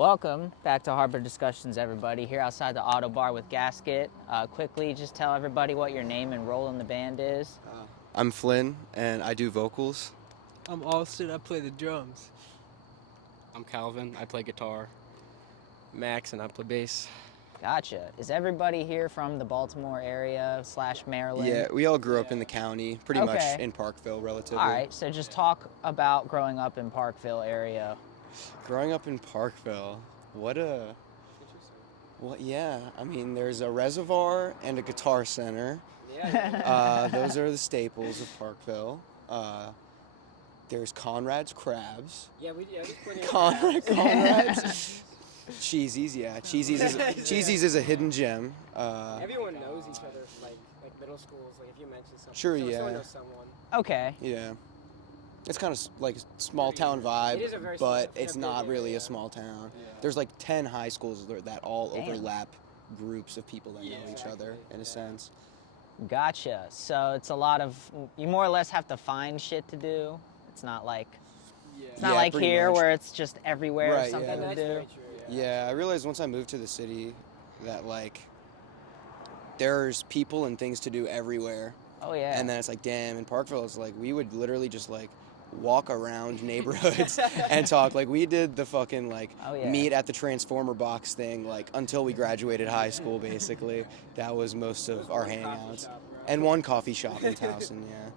Welcome back to Harbor Discussions, everybody. Here outside the Auto Bar with Gasket. Quickly, just tell everybody what your name and role in the band is. I'm Flynn, and I do vocals. I'm Austin, I play the drums. I'm Calvin, I play guitar. Max, and I play bass. Gotcha. Is everybody here from the Baltimore area / Maryland? Yeah, we all grew up in the county, pretty much Okay. in Parkville, relatively. All right, so just talk about growing up in Parkville area. Growing up in Parkville, I mean, there's a reservoir and a guitar center. Those are the staples of Parkville. There's Conrad's Crabs. There's plenty Conrad's. Cheesy's, yeah. Cheesy's is a hidden gem. Everyone knows each other, like middle schools. Like if you mention something, Sure, someone yeah. knows someone. Okay. Yeah. It's kind of like a small town vibe, It is a very small- but it's it's a big not really area. a small town. Yeah. There's like 10 high schools that all Damn. overlap groups of people that know each other, in a sense. Gotcha. So it's a lot of, you more or less have to find shit to do. It's not like, it's not Yeah, like pretty here much. where it's just everywhere Right, something yeah. to That's do. very true. Yeah, I realized once I moved to the city that like there's people and things to do everywhere. Oh yeah. And then it's like, damn, in Parkville, it's like we would literally just like walk around neighborhoods and talk. Like we did the fucking like Oh, yeah. meet at the Transformer box thing like until we graduated high school, basically. That was most of our hangouts. And one coffee shop in Towson, yeah.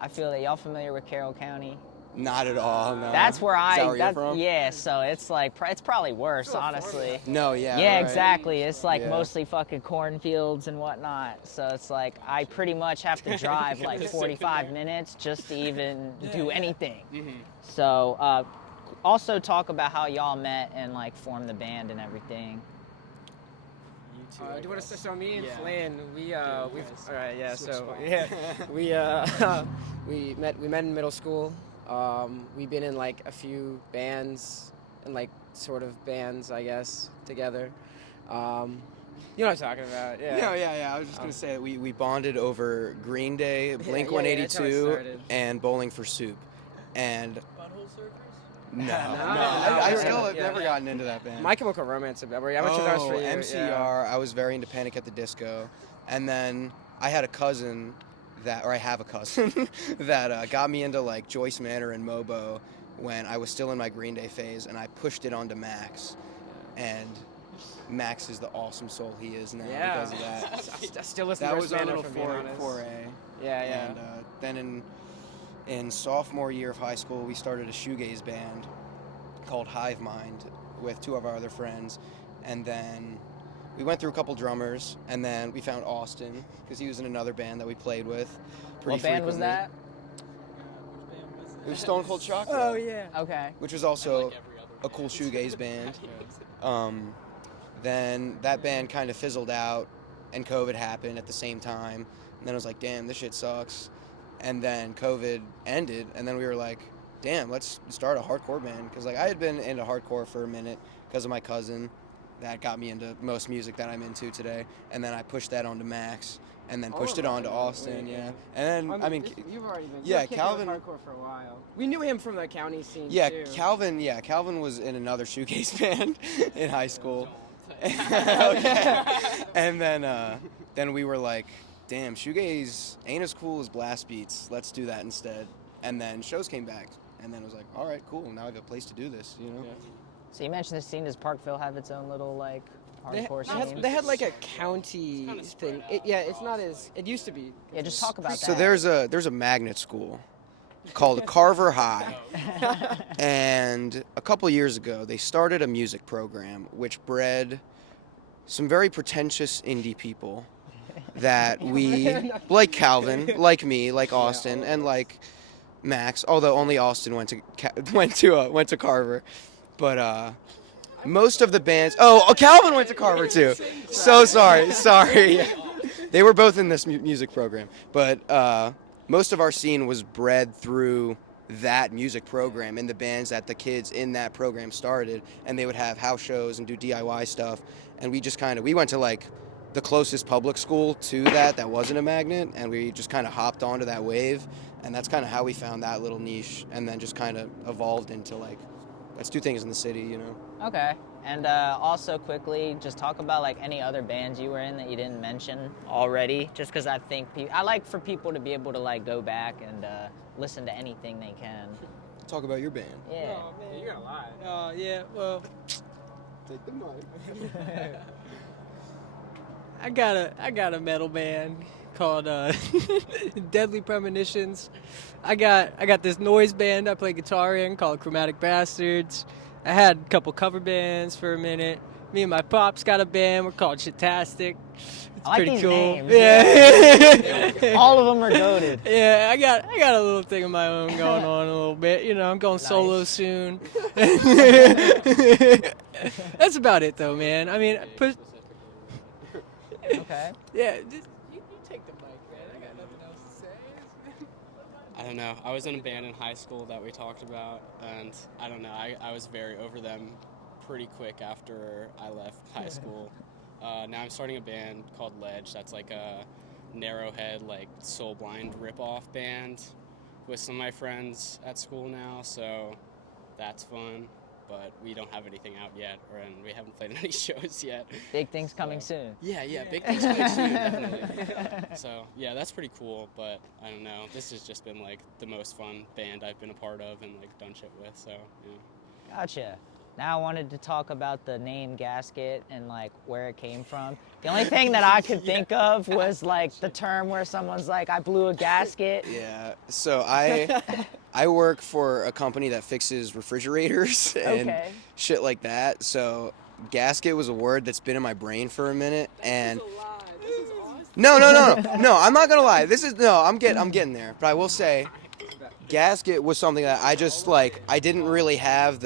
I feel that y'all familiar with Carroll County. Not at all, no. That's where Is that where you're from? yeah, so it's like, it's probably worse, honestly. No, yeah. Yeah, right. exactly. It's like Yeah. mostly fucking cornfields and whatnot. So it's like, I pretty much have to drive like 45 minutes just to even do anything. So, also talk about how y'all met and like formed the band and everything. Do you want to? So me and Yeah. Flynn, we've all right, yeah. Switch So spots. yeah, we met in middle school. We've been in like a few bands and like sort of bands, I guess, together. You know what I'm talking about? Yeah. No, yeah. I was just gonna say that we bonded over Green Day, Blink yeah, that's how it 182, started. and Bowling for Soup. And Butthole surfers? no, no, I no, still have yeah. never gotten into that band. My Chemical Romance. I went to those for you. MCR. I was very into Panic at the Disco, and then I had a cousin I have a cousin that got me into like Joyce Manor and Mobo when I was still in my Green Day phase, and I pushed it onto Max, and Max is the awesome soul he is now because of that. I still listen That to was our Manor, little for being honest. foray. Yeah. And then in sophomore year of high school, we started a shoegaze band called Hive Mind with two of our other friends, and then we went through a couple drummers, and then we found Austin because he was in another band that we played with. What band was that? It was Stone Cold Chocolate. Oh yeah. Okay. Which was also a cool shoegaze band. Then that band kind of fizzled out, and COVID happened at the same time. And then I was like, damn, this shit sucks. And then COVID ended, and then we were like, damn, let's start a hardcore band. Because like I had been into hardcore for a minute because of my cousin. That got me into most music that I'm into today. And then I pushed that onto Max, and then pushed it on to Austin, yeah. And then, I mean, you've already been. yeah, you've been Calvin- hardcore for a while. We knew him from the county scene yeah, too. Calvin was in another shoegaze band in high school. Okay. And then we were like, damn, shoegaze ain't as cool as blast beats. Let's do that instead. And then shows came back, and then it was like, all right, cool. Now I have a place to do this, you know? So you mentioned the scene. Does Parkville have its own little like hardcore scene? They had like a county thing. It's not as it used to be. Yeah, just talk about So that. there's a magnet school called Carver High. And a couple years ago, they started a music program which bred some very pretentious indie people that we, like Calvin, like me, like Austin, and like Max, although only Austin went to Carver. But most of the bands, Calvin went to Carver too. So sorry. They were both in this music program, but most of our scene was bred through that music program and the bands that the kids in that program started, and they would have house shows and do DIY stuff, and we went to like the closest public school to that wasn't a magnet, and we just kind of hopped onto that wave, and that's kind of how we found that little niche, and then just kind of evolved into like let's do things in the city, you know. Okay. And also quickly, just talk about like any other bands you were in that you didn't mention already. Just because I think I like for people to be able to like go back and listen to anything they can. Talk about your band. Yeah. Oh, man. You're gonna lie. Oh, yeah, well, Take the mic. I got a metal band called Deadly Premonitions. I got this noise band I play guitar in called Chromatic Bastards. I had a couple cover bands for a minute. Me and my pops got a band. We're called Shitastic. It's I like pretty these cool. names. Yeah. All of them are goated. Yeah, I got a little thing of my own going on a little bit. You know, I'm going solo Nice. soon. That's about it, though, man. I mean, Okay. yeah. Just, you take the mic, man. I got nothing else to say. I don't know. I was in a band in high school that we talked about, and I don't know. I was very over them pretty quick after I left high school. Now I'm starting a band called Ledge. That's like a Narrowhead, like Soul Blind ripoff band with some of my friends at school now. So that's fun. But we don't have anything out yet, and we haven't played any shows yet. Big things coming soon. Yeah, big things coming soon, definitely. So, yeah, that's pretty cool, but I don't know. This has just been, like, the most fun band I've been a part of and, like, done shit with, so, yeah. Gotcha. Now I wanted to talk about the name Gasket and like where it came from. The only thing that I could think of was like the term where someone's like, I blew a gasket. Yeah. So I work for a company that fixes refrigerators and Okay. shit like that. So gasket was a word that's been in my brain for a minute, and no, I'm not gonna lie. I'm getting there. But I will say, gasket was something that I just like. I didn't really have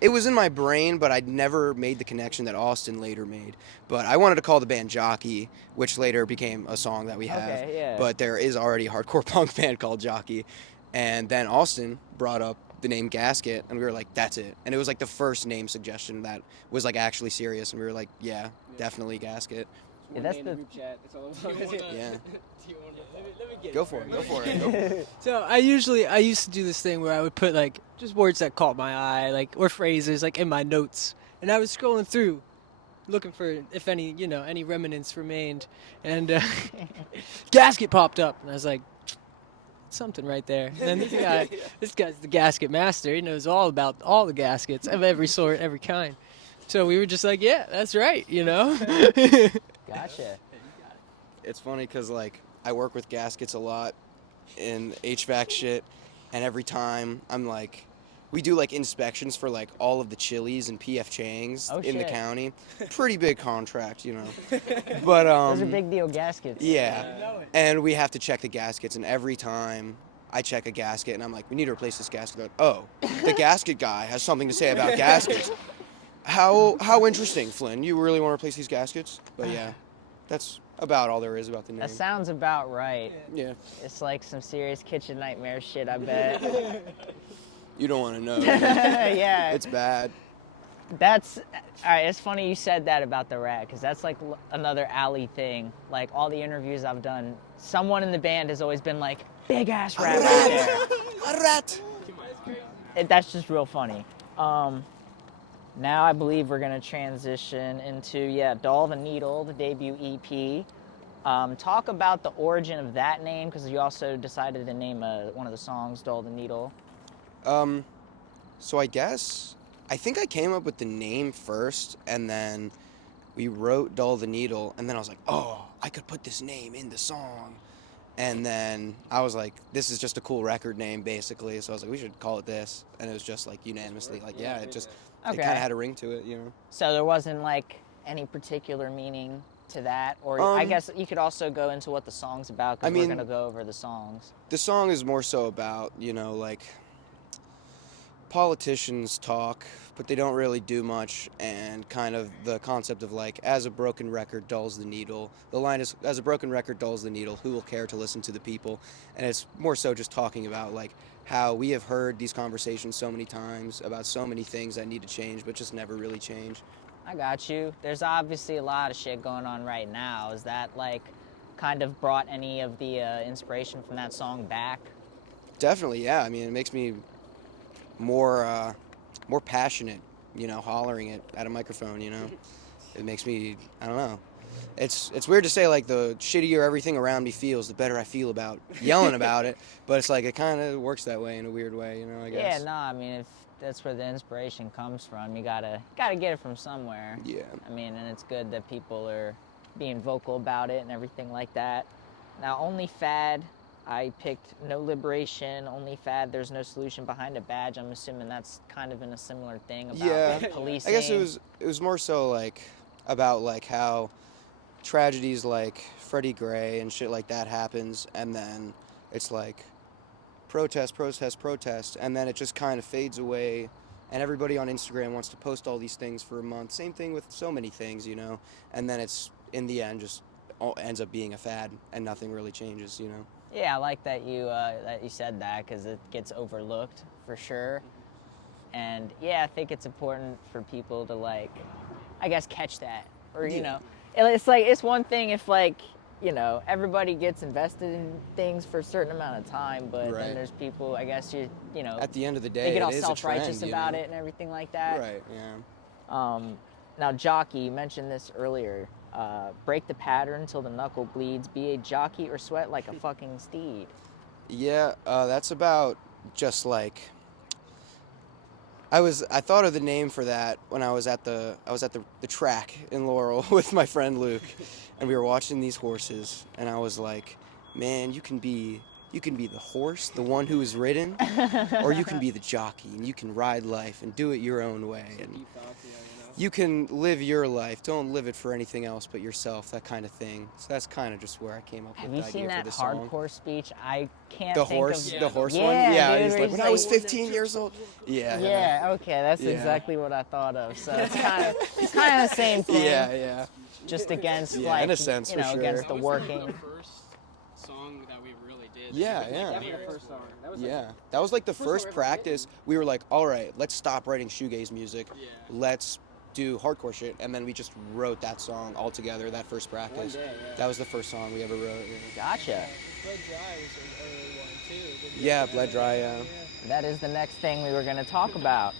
it was in my brain, but I'd never made the connection that Austin later made. But I wanted to call the band Jockey, which later became a song that we have. Okay, yeah. But there is already a hardcore punk band called Jockey, and then Austin brought up the name Gasket, and we were like, that's it. And it was like the first name suggestion that was like actually serious, and we were like, yeah, definitely Gasket. Yeah, that's the group chat. That's all about it. Yeah. Let me get Go for it. Go for it. So I used to do this thing where I would put like just words that caught my eye, like or phrases like in my notes, and I was scrolling through, looking for if any remnants remained, and gasket popped up, and I was like, something right there. And then this guy's the gasket master. He knows all about all the gaskets of every sort, every kind. So we were just like, yeah, that's right, Gotcha. It's funny because like I work with gaskets a lot in HVAC shit, and every time I'm like, we do like inspections for like all of the Chili's and PF Chang's in the shit. county. Pretty big contract, But Those are big deal gaskets. yeah, and we have to check the gaskets, and every time I check a gasket, and I'm like, we need to replace this gasket. They're like, oh, the gasket guy has something to say about gaskets. How interesting, Flynn. You really want to replace these gaskets? But yeah, that's about all there is about the name. That sounds about right. Yeah. It's like some serious kitchen nightmare shit, I bet. You don't want to know. Yeah. It's bad. That's all right. It's funny you said that about the rat, because that's like another alley thing. Like all the interviews I've done, someone in the band has always been like, big ass rat right there. A rat. That's just real funny. Now I believe we're gonna transition into Dull the Needle, the debut EP. Talk about the origin of that name, because you also decided to name one of the songs Dull the Needle. So I think I came up with the name first, and then we wrote Dull the Needle, and then I was like, oh, I could put this name in the song. And then I was like, this is just a cool record name, basically. So I was like, we should call it this. And it was just like unanimously like, yeah, it kind of had a ring to it, So there wasn't like any particular meaning to that, or I guess you could also go into what the song's about, because we're gonna go over the songs. The song is more so about, like politicians talk, but they don't really do much, and kind of the concept of like, as a broken record dulls the needle. The line is, as a broken record dulls the needle, who will care to listen to the people? And it's more so just talking about like how we have heard these conversations so many times about so many things that need to change, but just never really change. I got you. There's obviously a lot of shit going on right now. Is that like kind of brought any of the inspiration from that song back? Definitely, yeah. I mean, it makes me more more passionate, hollering it at a microphone, It makes me, I don't know. It's weird to say, like, the shittier everything around me feels, the better I feel about yelling about it, but it's like it kind of works that way in a weird way, I guess. Yeah, no, I mean, if that's where the inspiration comes from, you gotta get it from somewhere. Yeah. I mean, and it's good that people are being vocal about it and everything like that. Now, only fad, I picked no liberation, only fad, there's no solution behind a badge. I'm assuming that's kind of in a similar thing about Yeah. policing. I guess it was more so like about like how tragedies like Freddie Gray and shit like that happens, and then it's like protest, and then it just kind of fades away, and everybody on Instagram wants to post all these things for a month. Same thing with so many things, and then it's in the end just all ends up being a fad, and nothing really changes, Yeah, I like that you said that, because it gets overlooked for sure. And yeah, I think it's important for people to, like, I guess, catch that, or it's one thing if, like, everybody gets invested in things for a certain amount of time, but Right. then there's people, I guess, At the end of the day, they get all it is a self-righteous trend, about it and everything like that. Right, yeah. Now, jockey, you mentioned this earlier. Break the pattern till the knuckle bleeds. Be a jockey or sweat like a fucking steed. Yeah, that's about just like I thought of the name for that when I was at the track in Laurel with my friend Luke, and we were watching these horses, and I was like, man, you can be the horse, the one who is ridden, or you can be the jockey, and you can ride life and do it your own way, and you can live your life. Don't live it for anything else but yourself, that kind of thing. So that's kind of just where I came up Have with you the seen idea that for the song. hardcore speech? I can't The think horse, of... the horse Yeah, one. Yeah, dude, he's where like, he's when I was like- 15 years old. Yeah. Yeah, okay, that's Yeah. exactly what I thought of. So it's kind of the same thing. Yeah. Just against, Yeah, like, in a sense, for sure. against the That was working. the first song that we really did. Yeah, Like, yeah. definitely the first song. Yeah, that was like the first practice. We were like, all right, let's stop writing shoegaze music. Yeah. Let's do hardcore shit. And then we just wrote that song all together, that first practice. One day, yeah. That was the first song we ever wrote. Gotcha. Blood Dry was an early one too. Yeah, Bled Dry, yeah. That is the next thing we were going to talk about.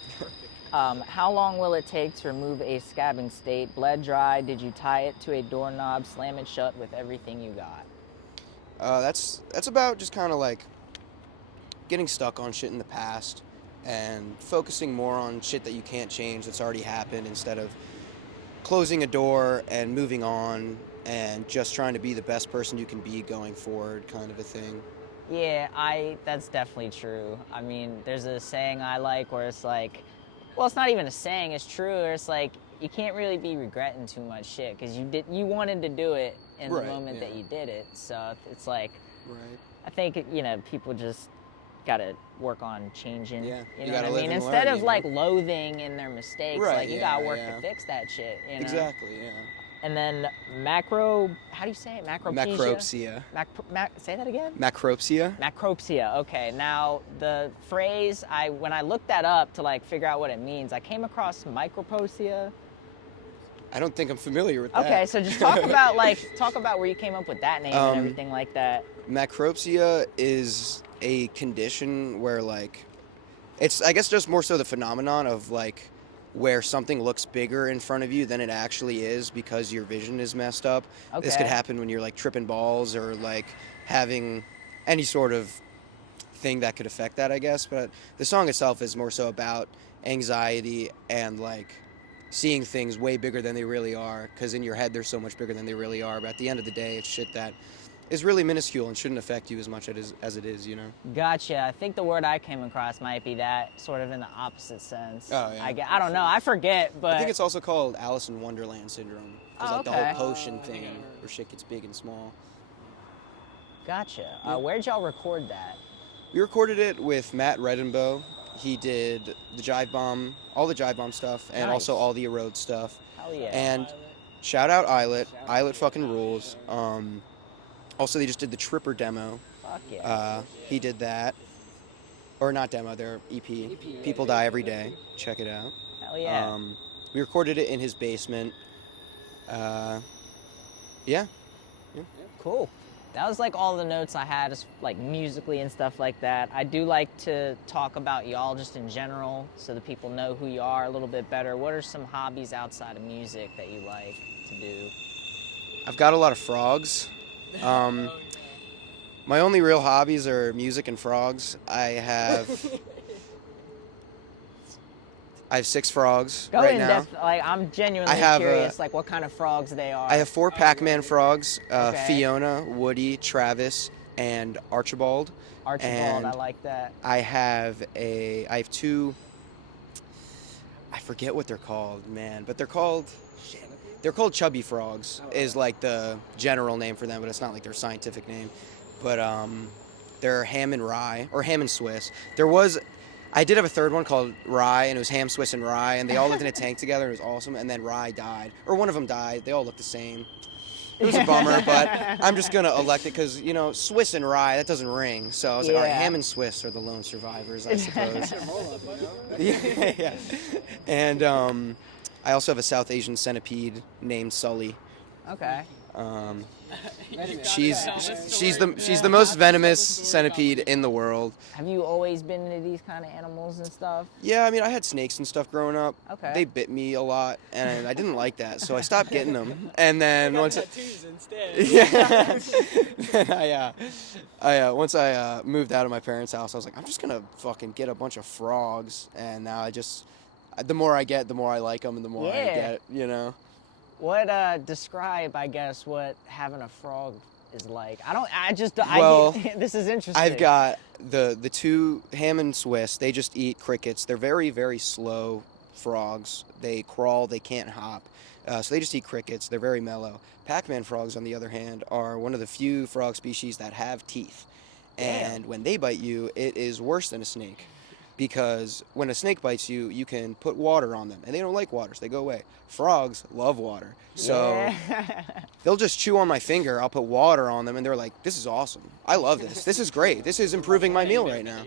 How long will it take to remove a scabbing state? Bled dry, did you tie it to a doorknob, slam it shut with everything you got? That's about just kind of like getting stuck on shit in the past and focusing more on shit that you can't change that's already happened instead of closing a door and moving on and just trying to be the best person you can be going forward, kind of a thing. Yeah, that's definitely true. I mean, there's a saying I like where it's like, well, it's not even a saying, it's true, where it's like, you can't really be regretting too much shit, because you wanted to do it in the Right, moment yeah. that you did it. So it's like, Right. I think, people just gotta work on changing. Yeah, You you know gotta what I live mean? and Instead learn, of like loathing in their mistakes, Right, like you yeah, gotta work yeah. to fix that shit. Exactly, yeah. And then how do you say it? Macropsia. Say that again? Macropsia? Macropsia. Okay. Now the phrase when I looked that up to like figure out what it means, I came across microposia. I don't think I'm familiar with that. Okay, so just talk about where you came up with that name and everything like that. Macropsia is a condition where like it's I guess just more so the phenomenon of like where something looks bigger in front of you than it actually is because your vision is messed up. This could Okay. happen when you're like tripping balls or like having any sort of thing that could affect that, I guess. But the song itself is more so about anxiety and like seeing things way bigger than they really are, because in your head they're so much bigger than they really are. But at the end of the day, it's shit that is really minuscule and shouldn't affect you as much as it is, Gotcha. I think the word I came across might be that, sort of in the opposite sense. Oh, yeah. I don't know. I forget, but I think it's also called Alice in Wonderland syndrome. There's Oh, like okay. the whole potion thing where shit gets big and small. gotcha. Yeah. Where'd y'all record that? We recorded it with Matt Redenbow. He did the Jive Bomb, all the Jive Bomb stuff, and also Nice. all the Erode stuff. Hell yeah. And shout out Islet. Islet fucking rules. Also, they just did the Tripper demo. Fuck yeah. He did that. Or not demo, their EP. People Die Every Day. Check it out. Hell yeah. We recorded it in his basement. Yeah. Cool. That was like all the notes I had, like musically and stuff like that. I do like to talk about y'all just in general, so that people know who you are a little bit better. What are some hobbies outside of music that you like to do? I've got a lot of frogs. My only real hobbies are music and frogs. I have 6 frogs Go right in now. depth. Like I'm genuinely I have, curious, like what kind of frogs they are. I have 4 Pac-Man frogs, Okay. Fiona, Woody, Travis, and Archibald. Archibald, I And like that. I have 2, I forget what they're called, man, but they're called chubby frogs is like the general name for them, but it's not like their scientific name. But they're ham and rye, or ham and Swiss. I did have a third one called Rye, and it was ham, Swiss, and rye, and they all lived in a tank together, and it was awesome. And then Rye died, or one of them died. They all looked the same. It was a bummer, but I'm just gonna elect it because Swiss and Rye, that doesn't ring. So I was like, all right, Yeah. ham and Swiss are the lone survivors, I suppose. Yeah. And I also have a South Asian centipede named Sully. Okay. She's the most venomous centipede in the world. Have you always been into these kind of animals and stuff? Yeah, I mean, I had snakes and stuff growing up. Okay. They bit me a lot, and I didn't like that, so I stopped getting them. And then once once I moved out of my parents' house, I was like, I'm just gonna fucking get a bunch of frogs, and now the more I get, the more I like them, and the more I get. What describe, I guess, what having a frog is like? This is interesting. I've got the 2 ham and Swiss. They just eat crickets. They're very, very slow frogs. They crawl. They can't hop. So they just eat crickets. They're very mellow. Pac-Man frogs, on the other hand, are one of the few frog species that have teeth. Damn. And when they bite you, it is worse than a snake. Because when a snake bites you, you can put water on them. And they don't like water, so they go away. Frogs love water. So they'll just chew on my finger. I'll put water on them, and they're like, this is awesome. I love this. This is great. This is improving my meal right now.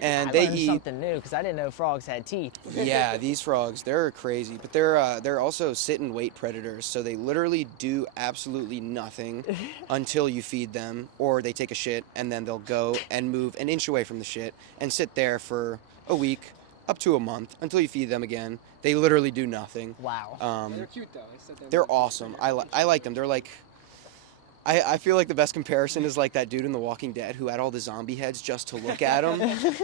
And I they learned eat. something new because I didn't know frogs had teeth. Yeah, these frogs, they're crazy. But they're also sit and wait predators. So they literally do absolutely nothing until you feed them, or they take a shit, and then they'll go and move an inch away from the shit and sit there for a week, up to a month, until you feed them again. They literally do nothing. Wow. They're cute though. They're awesome. I like them. They're like, I feel like the best comparison is like that dude in The Walking Dead who had all the zombie heads just to look at them,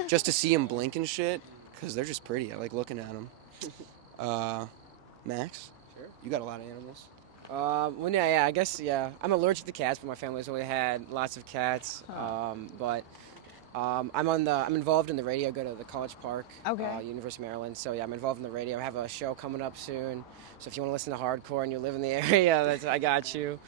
just to see him blink and shit, because they're just pretty. I like looking at them. Max? Sure. You got a lot of animals? Well, yeah, I guess, yeah. I'm allergic to cats, but my family's always had lots of cats. Huh. I'm involved in the radio. Go to the College Park, Okay. University of Maryland. So yeah, I'm involved in the radio. I have a show coming up soon. So if you want to listen to hardcore and you live in the area, I got you.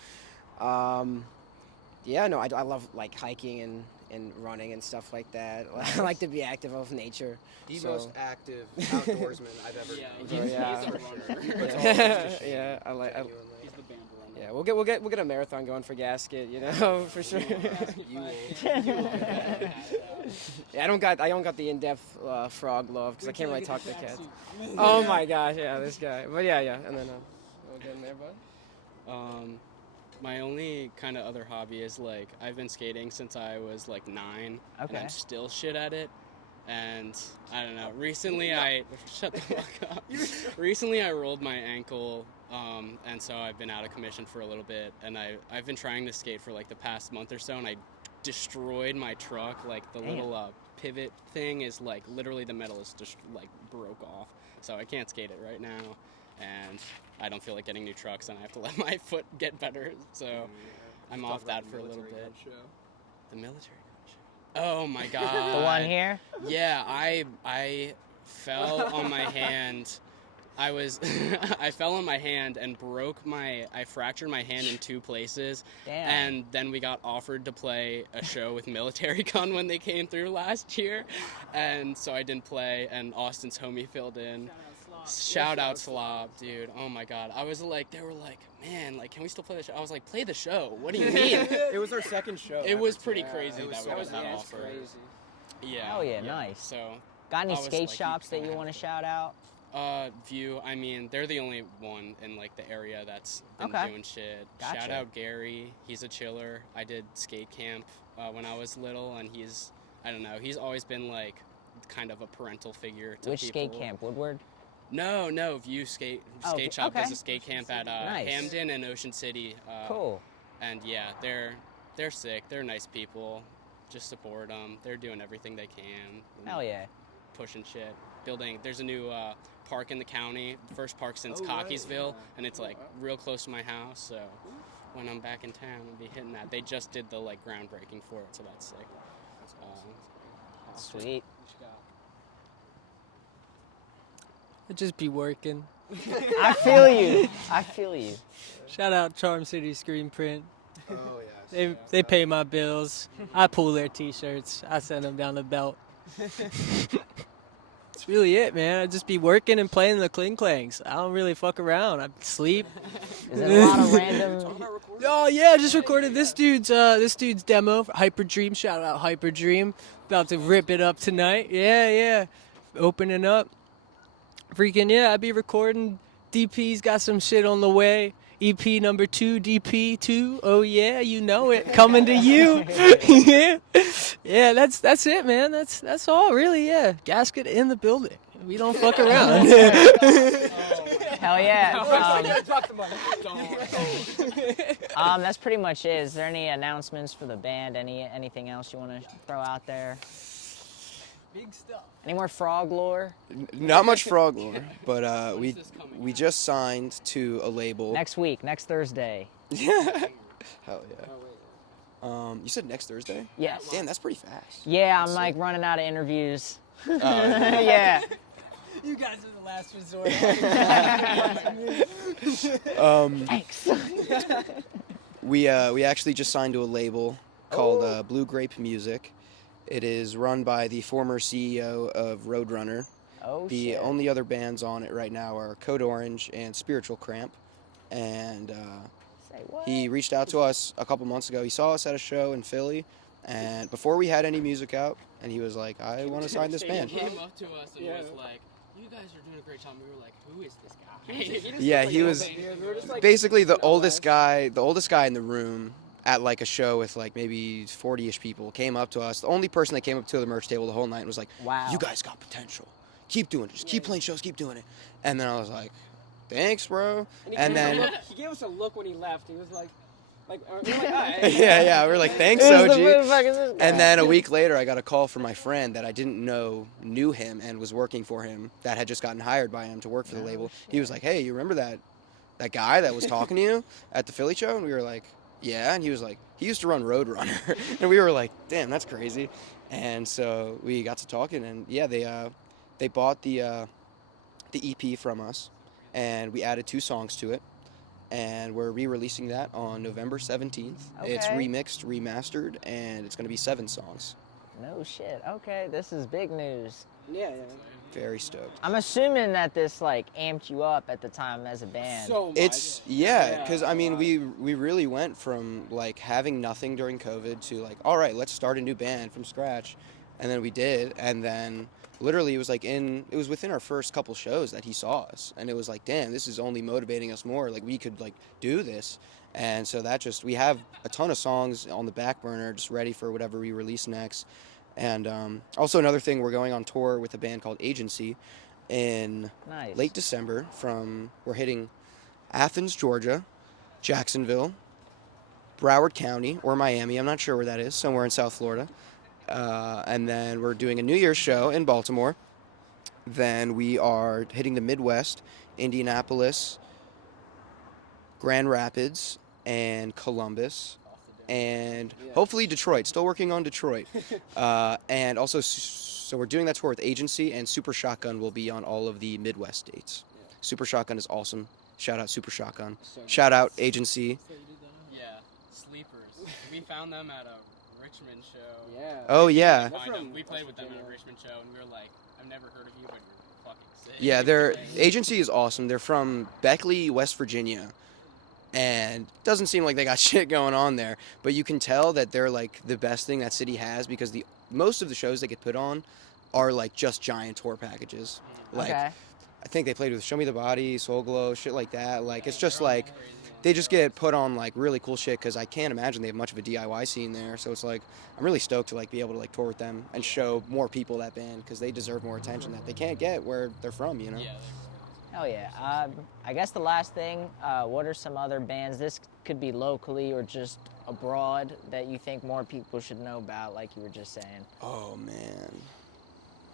Yeah, no, I love like hiking and running and stuff like that. I like to be active of nature. The So- most active outdoorsman I've ever known. He's Yeah. a runner. It's all just shit, Yeah, I like. genuinely. He's the band runner. Yeah, we'll get a marathon going for Gasket, for sure. You will. Yeah, I don't got the in-depth frog love because I can't really talk to cats. Oh my gosh, yeah, this guy. But yeah, and then we'll get in there, bud. My only kind of other hobby is like I've been skating since I was like 9, and Okay. I'm still shit at it. And I don't know. Recently, shut the fuck up. Recently, I rolled my ankle, and so I've been out of commission for a little bit. And I've been trying to skate for like the past month or so, and I destroyed my truck. Like the Damn. little pivot thing is like literally the metal is just like broke off, so I can't skate it right now. And I don't feel like getting new trucks, and I have to let my foot get better. So I'm off that for a little bit. The military gun show. Oh my god. The one here? Yeah, I fell on my hand. I fell on my hand and I fractured my hand in 2 places. Damn. And then we got offered to play a show with Military Gun when they came through last year. And so I didn't play, and Austin's homie filled in. Shout out Slob, dude. Oh my god. I was like, they were like, man, like, can we still play the show? I was like, play the show. What do you mean? It was our second show. It was pretty crazy it was that so we got that nice. offer. Crazy. Yeah. Hell yeah, nice. So Got any I was skate like, shops you that you kinda want to have shout out? View. I mean, they're the only one in like the area that's been Okay. doing shit. Gotcha. Shout out Gary. He's a chiller. I did skate camp when I was little, and I don't know, he's always been like kind of a parental figure to Which people. skate camp? Woodward? No, View Skate Oh, Shop okay. does a skate camp at Nice. Hamden and Ocean City. Cool. And yeah, they're sick. They're nice people. Just support them. They're doing everything they can. Hell yeah. Pushing shit. There's a new park in the county, first park since Cockeysville, and it's like real close to my house. So when I'm back in town, I'll be hitting that. They just did the like groundbreaking for it, so that's sick. Sweet. I'd just be working. I feel you. I feel you. Shout out Charm City Screen Print. Oh yeah. They pay my bills. I pull their t-shirts. I send them down the belt. That's really it, man. I just be working and playing the cling clangs. I don't really fuck around. I sleep. Is it a lot of random? Oh yeah, I just recorded this dude's demo for Hyper Dream. Shout out Hyper Dream. About to rip it up tonight. Yeah. Opening up. Freaking yeah, I be recording. DP's got some shit on the way. EP number 2, DP2. Oh yeah, you know it. Coming to you. yeah, that's it, man. That's all really. Yeah, Gasket in the building. We don't fuck around. Hell yeah. That's pretty much it. Is there any announcements for the band? Anything else you want to throw out there? Big stuff. Any more frog lore? Not much frog lore, but we just signed to a label. Next week, next Thursday. Hell yeah. You said next Thursday? Yes. Damn, that's pretty fast. Yeah, I'm like running out of interviews. Yeah. Yeah. You guys are the last resort. Thanks. We actually just signed to a label called Blue Grape Music. It is run by the former CEO of Roadrunner. Oh The shit. only other bands on it right now are Code Orange and Spiritual Cramp. And Say what? he reached out to us a couple months ago. He saw us at a show in Philly, and before we had any music out, and he was like, I want to sign this band. He came up to us and was like, "You guys are doing a great job." We were like, "Who is this guy?" Yeah, he was basically the oldest guy in the room at like a show with like maybe 40-ish people. Came up to us. The only person that came up to the merch table the whole night and was like, Wow. "You guys got potential. Keep doing it. Just keep playing shows. Keep doing it." And then I was like, "Thanks, bro." And then he gave us a look when he left. He was like, we were like, "All right." yeah, we were like, "Thanks, Who the OG." fuck is this guy? And then a week later, I got a call from my friend that I didn't know knew him and was working for him, that had just gotten hired by him to work for the label. He was like, "Hey, you remember that guy that was talking to you at the Philly show?" And we were like, "Yeah." And he was like, "He used to run Roadrunner." And we were like, "Damn, that's crazy." And so we got to talking, and yeah, they bought the EP from us, and we added 2 songs to it. And we're re-releasing that on November 17th. It's Okay. remixed, remastered, and it's going to be 7 songs. No shit. Okay, this is big news. Yeah. Very stoked. I'm assuming that this like amped you up at the time as a band. So much. It's, yeah, because I mean, we really went from like having nothing during COVID to like, all right, let's start a new band from scratch. And then we did, and then literally it was within our first couple shows that he saw us, and it was like, damn, this is only motivating us more, like we could like do this. And so we have a ton of songs on the back burner just ready for whatever we release next. And also another thing, we're going on tour with a band called Agency in Nice. late December. We're hitting Athens, Georgia, Jacksonville, Broward County, or Miami, I'm not sure where that is, somewhere in South Florida. And then we're doing a New Year's show in Baltimore. Then we are hitting the Midwest, Indianapolis, Grand Rapids, and Columbus, and hopefully Detroit. Still working on Detroit. And also, so we're doing that tour with Agency, and Super Shotgun will be on all of the Midwest dates. Super Shotgun is awesome. Shout out Super Shotgun. Shout out Agency. Yeah, Sleepers. We found them at a Richmond show. Yeah. Oh yeah. We played with them at a Richmond show, and we were like, "I've never heard of you, but you're fucking sick." Yeah, their Agency is awesome. They're from Beckley, West Virginia. And it doesn't seem like they got shit going on there, but you can tell that they're like the best thing that city has, because most of the shows they get put on are like just giant tour packages. Like Okay. I think they played with Show Me the Body, Soul Glow, shit like that. Like, it's just like, they just get put on like really cool shit because I can't imagine they have much of a DIY scene there. So it's like, I'm really stoked to like be able to like tour with them and show more people that band because they deserve more attention that they can't get where they're from, you know? Yeah. Hell yeah. I guess the last thing, what are some other bands, this could be locally or just abroad, that you think more people should know about, like you were just saying? Oh, man.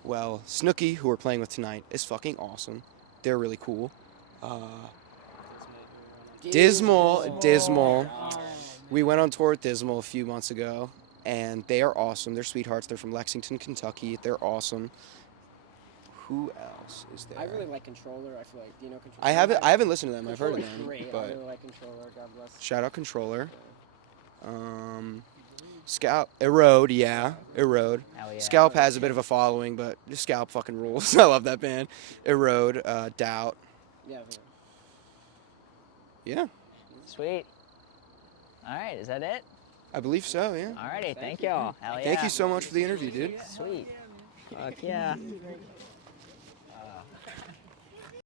Well, Snooki, who we're playing with tonight, is fucking awesome. They're really cool. Dismal. We went on tour with Dismal a few months ago, and they are awesome. They're sweethearts. They're from Lexington, Kentucky. They're awesome. Who else is there? I really like Controller. I feel like, do you know Controller? I haven't listened to them. I've heard of Controller's them. great. I But really like Controller. God bless. shout out Controller. Scalp, Erode, yeah, Erode. Hell yeah. Scalp has a bit of a following, but Scalp fucking rules. I love that band. Erode, Doubt. Yeah. Yeah, Sweet. All right, is that it? I believe so, yeah. All righty, thank y'all. Hell yeah. Thank you so much for the interview, dude. Sweet. Fuck yeah.